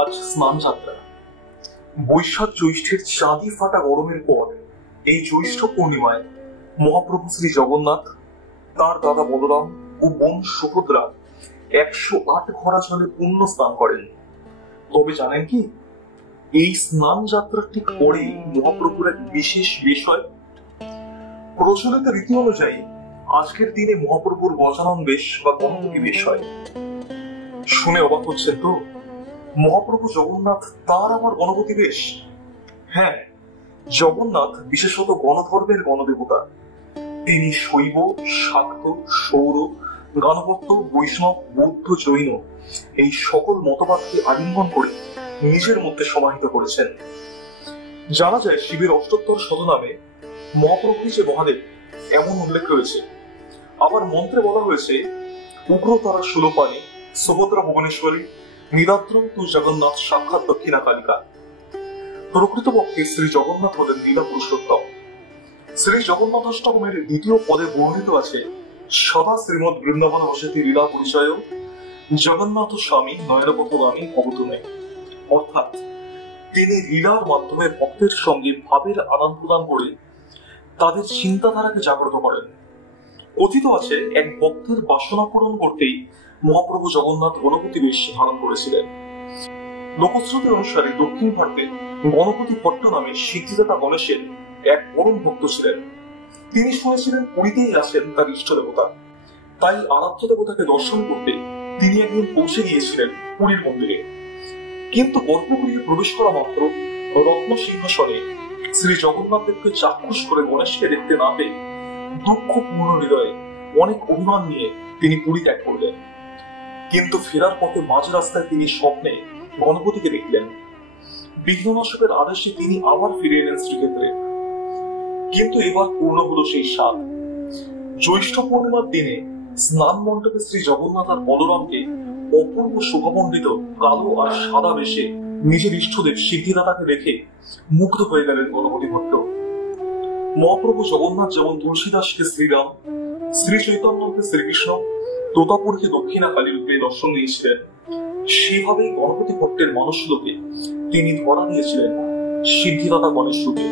আজ স্নান যাত্রা। বৈশাখ জ্যৈষ্ঠের চাঁদি ফাটা গরমের পর এই জ্যৈষ্ঠ পূর্ণিমায় মহাপ্রভু শ্রী জগন্নাথ, তার দাদা বলরাম ও বোন সুভদ্রা 108 ঘড়া জলে পুণ্য স্নান করেন। তবে জানেন কি, এই স্নান যাত্রার ঠিক পরেই মহাপ্রভুর এক বিশেষ বিষয়। প্রচলিত রীতি অনুযায়ী আজকের দিনে মহাপ্রভুর গজানন বেশ বা গণপতি বেশ হয়। শুনে অবাক হচ্ছেন তো? মহাপ্রভু জগন্নাথ তার আবার গণপতি বেশ? হ্যাঁ, জগন্নাথ বিশেষত গণধর্মের গণদেবতা। তিনি শৈব, শাক্ত, সৌর, গণপত্য, বৈষ্ণব, বৌদ্ধ, জৈন এই সকল মতবাদকে আলিঙ্গন করে নিজের মধ্যে সমাহিত করেছেন। জানা যায় শিবের অষ্টোত্তর শতনামে মহাপ্রভু যে মহাদেব এমন উল্লেখ রয়েছে। আবার মন্ত্রে বলা হয়েছে, উগ্র তারা সুলোপানি, সুভদ্রা ভুবনেশ্বরী, নীলাদ্র তু জগন্নাথ সাক্ষাৎ দক্ষিণা কালিকা। প্রকৃতপক্ষে শ্রী জগন্নাথ হলেন লীলা পুরুষোত্তম। শ্রী জগন্নাথষ্টমের দ্বিতীয় পদে বর্ণিত আছে, সদা শ্রীমদ বৃন্দাবন বসতি লীলা পরিচয় জগন্নাথ স্বামী নয়নপথগামী অবতুমে। অর্থাৎ তিনি লীলার মাধ্যমে ভক্তের সঙ্গে ভাবের আদান প্রদান করে তাদের চিন্তাধারাকে জাগ্রত করেন। কথিত আছে, এক ভক্তের বাসনা পূরণ করতেই মহাপ্রভু জগন্নাথ গণপতি বেশ ধারণ করেছিলেন। লোকশ্রুতি অনুসারে দক্ষিণ ভারতে গণপতি ভট্ট নামে সিদ্ধিদাতা গণেশের এক পরম ভক্ত ছিলেন। তিনি শুনেছিলেন পুরীতেই আছেন তার ইষ্ট দেবতা। তাই আরাধ্য দেবতাকে দর্শন করতে তিনি একদিন পৌঁছে গিয়েছিলেন পুরীর মন্দিরে। কিন্তু গর্ভগৃহে প্রবেশ করা মাত্র রত্ন সিংহাসনে শ্রী জগন্নাথ দেবকে চাক্ষুষ করে গণেশকে দেখতে না পেয়ে দুঃখপূর্ণ হৃদয়ে অনেক অভিমান নিয়ে তিনি পুরী ত্যাগ করলেন। কিন্তু ফেরার পথে মাঝ রাস্তায় তিনি স্বপ্নে গণপতিকে দেখলেন। বিঘ্ননাশকের আদেশে তিনি আবার ফিরে এলেন শ্রীক্ষেত্রে। কিন্তু এবার পূর্ণ হলো সেই স্বাদ। জ্যৈষ্ঠ পূর্ণিমার দিনে স্নান মণ্ডপে শ্রী জগন্নাথ আর বলরামকে অপূর্ব শোভামণ্ডিত কালো আর সাদা বেশে নিজের ইষ্টদেব সিদ্ধিদাতাকে দেখে মুগ্ধ হয়ে গেলেন গণপতি ভট্ট। মহাপ্রভু জগন্নাথ যেমন তুলসীদাসকে শ্রীরাম, শ্রী চৈতন্যকে শ্রীকৃষ্ণ, তোতাপুরকে দক্ষিণা কালী রূপে দর্শন দিয়েছিলেন, সেভাবেই গণপতি ভট্টের মানসলোকে তিনি ধরা দিয়েছিলেন সিদ্ধিদাতা গণেশ রূপে।